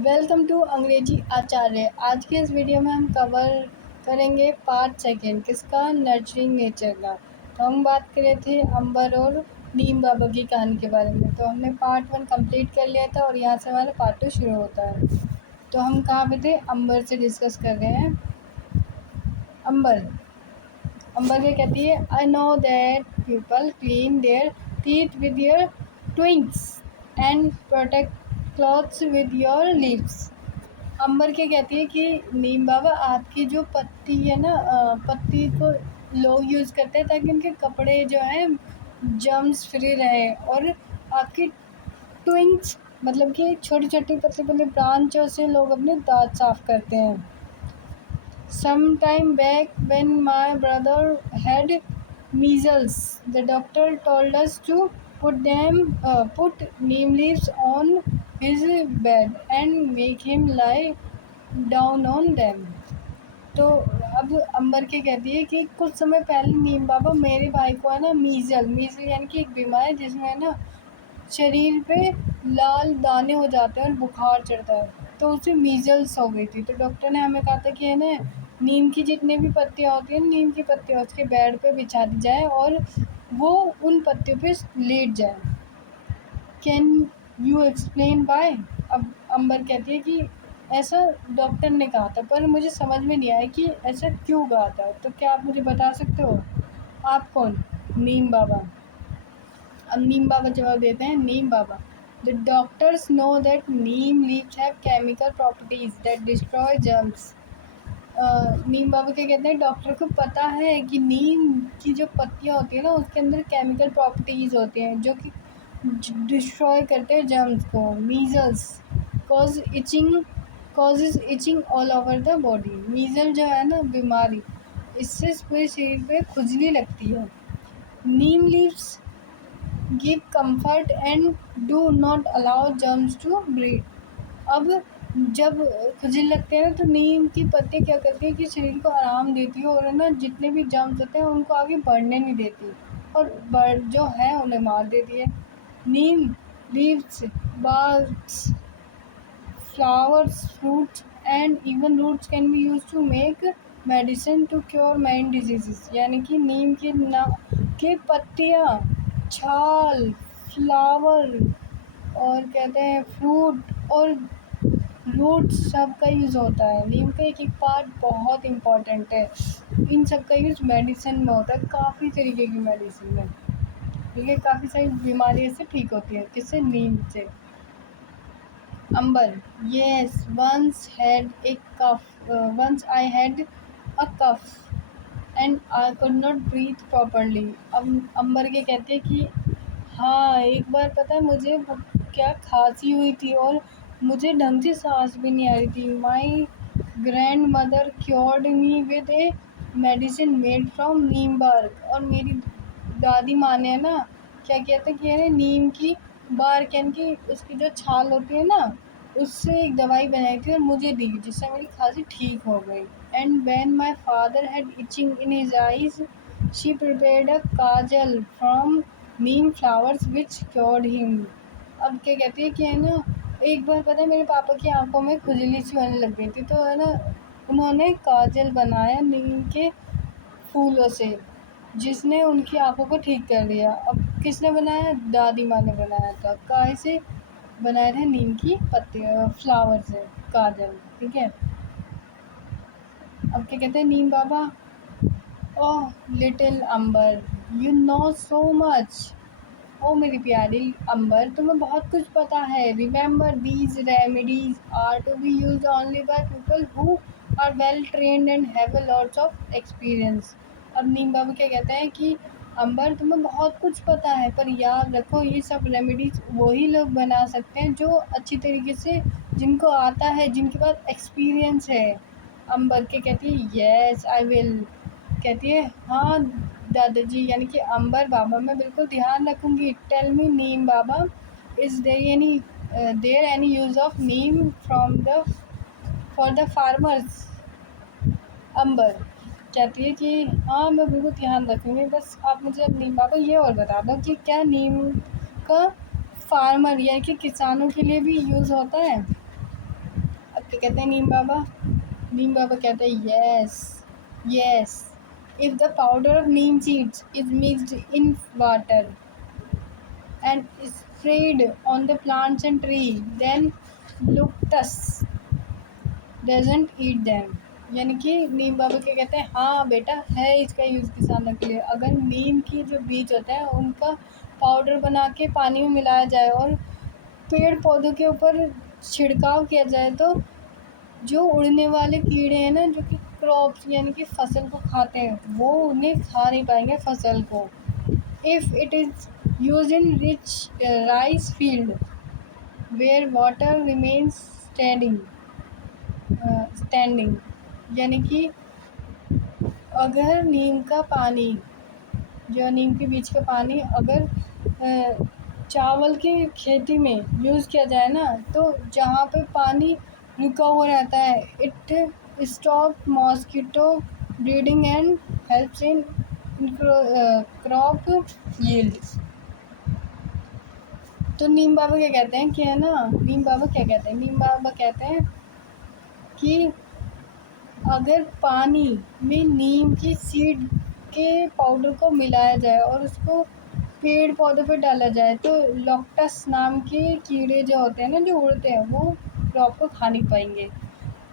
Welcome to अंग्रेजी आचार्य। आज के इस वीडियो में हम कवर करेंगे पार्ट सेकेंड किसका, नर्चरिंग नेचर का। तो हम बात कर रहे थे अंबर और नीम बाबा की कहानी के बारे में। तो हमने पार्ट 1 कंप्लीट कर लिया था और यहाँ से हमारा पार्ट 2 शुरू होता है। तो हम कहाँ पे थे, अंबर से डिस्कस कर रहे हैं। अंबर अंबर क्या कहती है, I know that people clean their teeth with your twigs and protect clothes with your lips. Ambar क्या कहती है कि नीम बाबा आपकी जो पत्ती है ना, पत्ती को लोग यूज़ करते हैं ताकि उनके कपड़े जो हैं जर्म्स फ्री रहे। और आपकी ट्विंक्स मतलब कि छोटी छोटी पतली पतली ब्रांचों से लोग अपने दांत साफ करते हैं। Some time back, when my brother had measles, the doctor told us to put neem leaves on his bed and make him lie down on them. तो अब अंबर क्या कहती है कि कुछ समय पहले नीम बाबा मेरे भाई को है ना मीज़ल यानी कि एक बीमारी है जिसमें ना शरीर पे लाल दाने हो जाते हैं और बुखार चढ़ता है। तो उसे मीज़ल्स हो गई थी। तो डॉक्टर ने हमें कहा था कि है ना नीम की जितनी भी पत्तियाँ होती हैं, नीम की पत्तियाँ उसके बेड पे बिछा दी जाए और वो उन पत्तियों पे लेट जाए। Can you explain why? अब अंबर कहती है कि ऐसा डॉक्टर ने कहा था पर मुझे समझ में नहीं आया कि ऐसा क्यों कहा था। तो क्या आप मुझे बता सकते हो? आप कौन? नीम बाबा। अब नीम बाबा जवाब देते हैं, Neem Baba, the doctors know that neem leaves have chemical properties that destroy germs. Neem Baba क्या कहते हैं, डॉक्टर को पता है कि नीम की जो पत्तियाँ होती है ना उसके अंदर केमिकल प्रॉपर्टीज़ होती हैं जो कि डिस्ट्रॉय करते हैं जर्म्स को। Measles causes itching all over the body. Measle जो है ना बीमारी, इससे पूरे शरीर पे खुजली लगती है। Neem leaves give comfort and do not allow germs to breed. अब जब खुजली लगते हैं ना तो नीम की पत्ती क्या करती है कि शरीर को आराम देती है और है ना जितने भी जर्म्स होते हैं उनको आगे बढ़ने नहीं देती और बढ़ जो है उन्हें मार देती है। Neem leaves, barks, flowers, fruits and even roots can be used to make medicine to cure many diseases। यानी कि नीम के पत्तियाँ, छाल, फ्लावर और कहते हैं फ्रूट और रूट्स सब का यूज़ होता है। नीम का एक एक पार्ट बहुत इम्पॉर्टेंट है। इन सब का यूज़ मेडिसिन में होता है, काफ़ी तरीके की मेडिसिन में। ठीक है, काफ़ी सारी बीमारी इससे ठीक होती है, किससे? नीम से। अंबर, yes, once I had a cough and I could not breathe properly। अब अंबर क्या कहते हैं कि हाँ, एक बार पता है मुझे क्या खांसी हुई थी और मुझे ढंग से सांस भी नहीं आ रही थी। My grandmother cured me with a medicine made from neem bark. और मेरी दादी माँ ने ना क्या किया था कि है नीम की बार्क यानी कि उसकी जो छाल होती है ना उससे एक दवाई बनाई थी और मुझे दी जिससे मेरी खांसी ठीक हो गई। And when my father had itching in his eyes she prepared a kajal from neem flowers which cured him. अब क्या कहती है कि है ना एक बार पता है मेरे पापा की आंखों में खुजली सी होने लग गई थी तो है ना उन्होंने काजल बनाया नीम के फूलों से जिसने उनकी आंखों को ठीक कर दिया। अब किसने बनाया? दादी माँ ने बनाया था। काहे से बनाए थे? नीम की पत्ती फ्लावर से काजल। ठीक है, अब क्या कहते हैं Neem Baba, oh little Ambar you know so much. ओ मेरी प्यारी अंबर, तुम्हें बहुत कुछ पता है। Remember these remedies are to be used only by people who are well trained and have a lots of experience. अब नीम बाबा क्या कहते हैं कि अंबर तुम्हें बहुत कुछ पता है पर याद रखो ये सब रेमेडीज वही लोग बना सकते हैं जो अच्छी तरीके से जिनको आता है, जिनके पास एक्सपीरियंस है। अंबर क्या कहती है, येस आई विल। कहती है हाँ दादाजी यानी कि अंबर बाबा मैं बिल्कुल ध्यान रखूँगी। Tell me Neem Baba, is there any use of neem for the farmers. Ambar कहती है कि हाँ मैं बिल्कुल ध्यान रखूँगी, बस आप मुझे अब नीम बाबा ये और बता दो कि क्या नीम का फार्मर यानी कि किसानों के लिए भी यूज़ होता है? क्या कहते हैं नीम बाबा? नीम बाबा कहते हैं yes, yes, if the powder of Neem seeds is mixed in water and sprayed on the plants and tree, then Luctus doesn't eat them. यानी कि नीम बाबा क्या कहते हैं, हाँ बेटा है इसका यूज़ किसानों के लिए। अगर नीम की जो बीज होते हैं उनका पाउडर बना के पानी में मिलाया जाए और पेड़ पौधों के ऊपर छिड़काव किया जाए तो जो उड़ने वाले कीड़े हैं ना, जो कि क्रॉप्स यानी कि फसल को खाते हैं, वो उन्हें खा नहीं पाएंगे फसल को। If it is used in rich rice field where water remains standing, यानी कि अगर नीम का पानी, जो नीम के बीज का पानी अगर चावल की खेती में यूज़ किया जाए ना, तो जहाँ पे पानी रुका हुआ रहता है, it stop mosquito breeding and helps in crop yield. तो नीम बाबा क्या कहते हैं कि है ना, नीम बाबा क्या कहते हैं, नीम बाबा कहते हैं कि अगर पानी में नीम की सीड के पाउडर को मिलाया जाए और उसको पेड़ पौधों पे डाला जाए तो लॉक्टस नाम के कीड़े जो होते हैं ना, जो उड़ते हैं, वो क्रॉप को खा नहीं पाएंगे।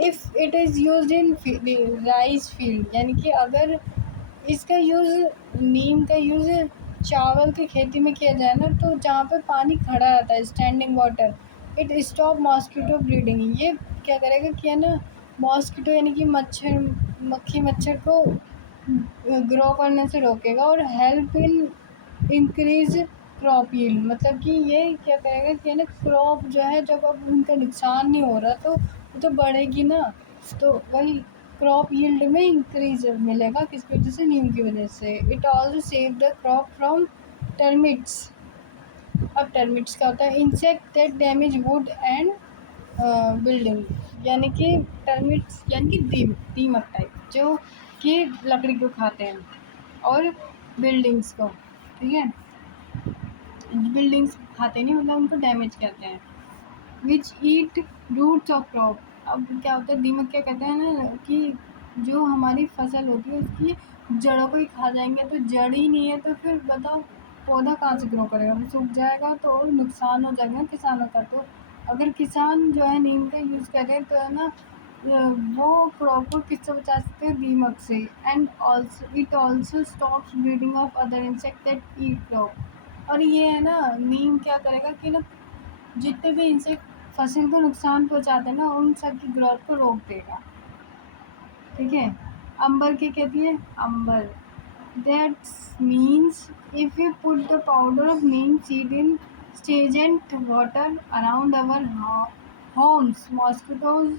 If it is used in rice field, यानी कि अगर इसका यूज़, नीम का यूज़ चावल की खेती में किया जाए ना, तो जहाँ पे पानी खड़ा रहता है, standing water, it stop mosquito breeding. ये क्या करेगा कि है ना, मॉस्किटो यानी कि मच्छर, मक्खी मच्छर को ग्रो करने से रोकेगा और help in increase crop yield. मतलब कि ये क्या करेगा कि है ना, क्रॉप जो है, जब अब उनका नुकसान नहीं हो रहा तो वो तो बढ़ेगी ना, तो वही क्रॉप यील्ड में इंक्रीज मिलेगा। किसकी वजह से? नीम की वजह से। It also save the crop from termites. अब टर्मिट्स क्या होता है? Insect that damage would and building, यानी कि टर्मिट्स यानी कि दीमक टाइप, जो कि लकड़ी को खाते हैं और बिल्डिंग्स को, ठीक है, बिल्डिंग्स खाते नहीं, मतलब उनको डैमेज करते हैं। विच ईट रूट्स ऑफ क्रॉप। अब क्या होता है, दीमक क्या कहते हैं ना कि जो हमारी फसल होती है उसकी जड़ों को ही खा जाएंगे, तो जड़ ही नहीं है तो फिर बताओ पौधा कहाँ से ग्रो करेगा? वो सूख जाएगा तो नुकसान हो जाएगा किसानों का। तो अगर किसान जो है नीम का यूज़ करें तो है ना, वो क्रॉप को किससे बचा सकते हैं? दीमक से। And also it also stops breeding of other insect that eat crop. और ये है ना, नीम क्या करेगा कि ना, जितने भी इंसेक्ट फसल को नुकसान पहुंचाते हैं ना, उन सब की ग्रोथ को रोक देगा, ठीक है। अंबर क्या कहती है? Ambar, that means if you put the powder of neem seed in stagnant water around our homes, mosquitoes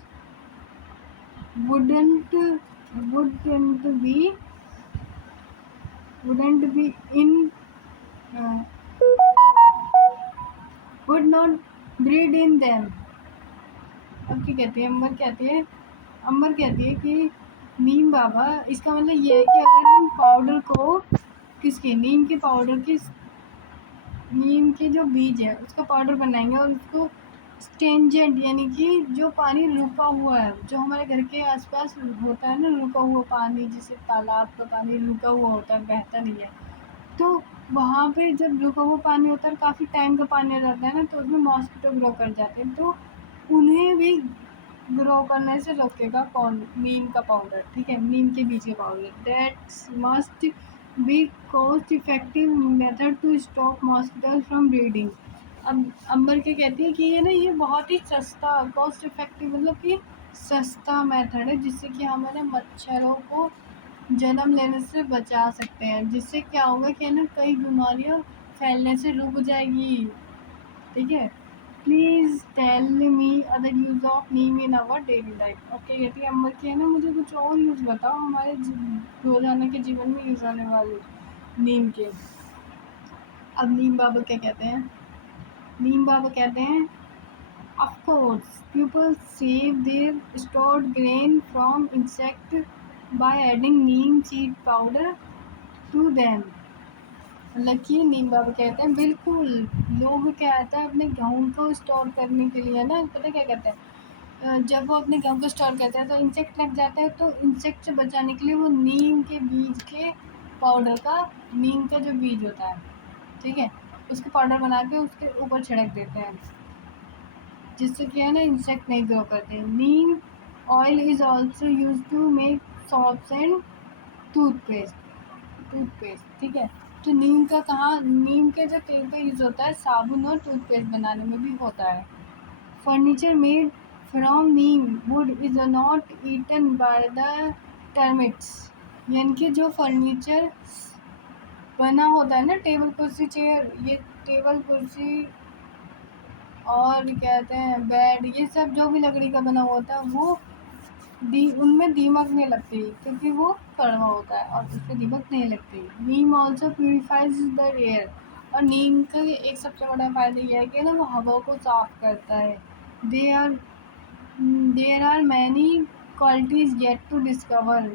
wouldn't wouldn't be wouldn't be in uh, would not breed in them। अब क्या कहती है अंबर? कहती है, अंबर कहती है कि नीम बाबा, इसका मतलब ये है कि अगर हम पाउडर को किसके, नीम के पाउडर की, नीम के जो बीज है उसका पाउडर बनाएंगे और उसको स्टेंजेंट यानी कि जो पानी रुका हुआ है, जो हमारे घर के आसपास होता है ना, रुका हुआ पानी, जैसे तालाब का पानी रुका हुआ होता है, बहता नहीं है, तो वहाँ पे जब रुका हुआ पानी होता है, काफ़ी टाइम का पानी रहता है ना, तो उसमें मॉस्किटो ग्रो कर जाते हैं, तो उन्हें भी ग्रो करने से रोकेगा कौन? नीम का पाउडर, ठीक है, नीम के बीज का powder. That's must be cost effective method to stop mosquitoes from breeding. अब अंबर क्या कहती है कि ये ना, ये बहुत ही सस्ता, कॉस्ट इफेक्टिव मतलब कि सस्ता मेथड है, जिससे कि हम है ना मच्छरों को जन्म लेने से बचा सकते हैं, जिससे क्या होगा कि है ना, कई बीमारियां फैलने से रुक जाएगी, ठीक है। Please tell me other use of neem in our daily life. Okay, कहती है अम्बर की है ना, मुझे कुछ और यूज़ बताओ हमारे रोज़ाना के जीवन में यूज़ आने वाले नीम के। अब नीम बाबा क्या कहते हैं? नीम बाबा कहते हैं, of course people save their stored grain from insect by adding neem seed powder to them. मतलब कि नीम बाबा कहते हैं, बिल्कुल, लोग क्या आता है अपने गेहूँ को स्टोर करने के लिए ना, पता क्या कहते हैं, जब वो अपने गम को स्टोर करते हैं तो इंसेक्ट लग जाता है, तो इंसेक्ट से बचाने के लिए वो नीम के बीज के पाउडर का, नीम का जो बीज होता है, ठीक है, उसका पाउडर बना के उसके ऊपर छिड़क देते हैं, जिससे क्या है ना, इंसेक्ट नहीं ग्रो करते। Neem oil is also use to make soaps and toothpaste, ठीक है। तो नीम का कहाँ, नीम के जो तेल का यूज़ होता है साबुन और टूथपेस्ट बनाने में भी होता है। Furniture made from neem wood is not eaten by the termites, यानी कि जो फर्नीचर बना होता है ना, टेबल कुर्सी चेयर, ये टेबल कुर्सी और कहते हैं बेड, ये सब जो भी लकड़ी का बना होता है वो उनमें दीमक नहीं लगती, क्योंकि वो कड़वा होता है और उसमें दीमक नहीं लगती। नीम ऑल्सो प्योरीफाइज द एयर, और नीम का एक सबसे बड़ा फायदा यह है कि ना वो हवा को साफ करता है। They are there are many qualities yet to discover.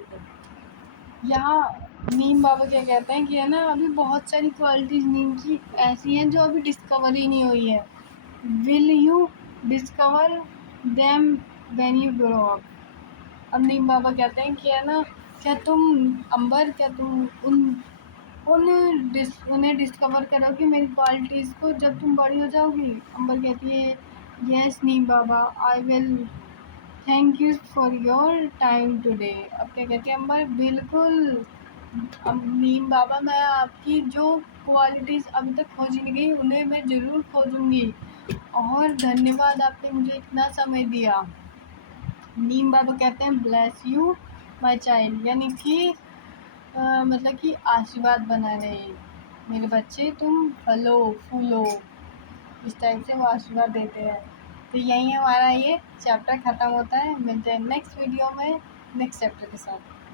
यहाँ नीम बाबा क्या कहते हैं कि है ना, अभी बहुत सारी क्वालिटीज नीम की ऐसी हैं जो अभी डिस्कवर ही नहीं हुई है। Will you discover them when you grow up. अब नीम बाबा कहते हैं कि है ना, क्या तुम अंबर, क्या तुम उन्हें डिस्कवर करोगी मेरी क्वालिटीज़ को जब तुम बड़ी हो जाओगी। अंबर कहती है yes Neem Baba, I will, thank you for your time today. अब क्या कहती है अंबर, बिल्कुल। अब नीम बाबा, मैं आपकी जो क्वालिटीज़ अभी तक खोजी नहीं गई उन्हें मैं ज़रूर खोजूंगी, और धन्यवाद आपने मुझे इतना समय दिया। नीम बाबा कहते हैं ब्लेस यू माय चाइल्ड, यानी कि मतलब कि आशीर्वाद बना रहे मेरे बच्चे, तुम फलो फूलो, इस टाइप से वो आशीर्वाद देते हैं। तो यहीं हमारा ये चैप्टर ख़त्म होता है। मिलते हैं नेक्स्ट वीडियो में नेक्स्ट चैप्टर के साथ।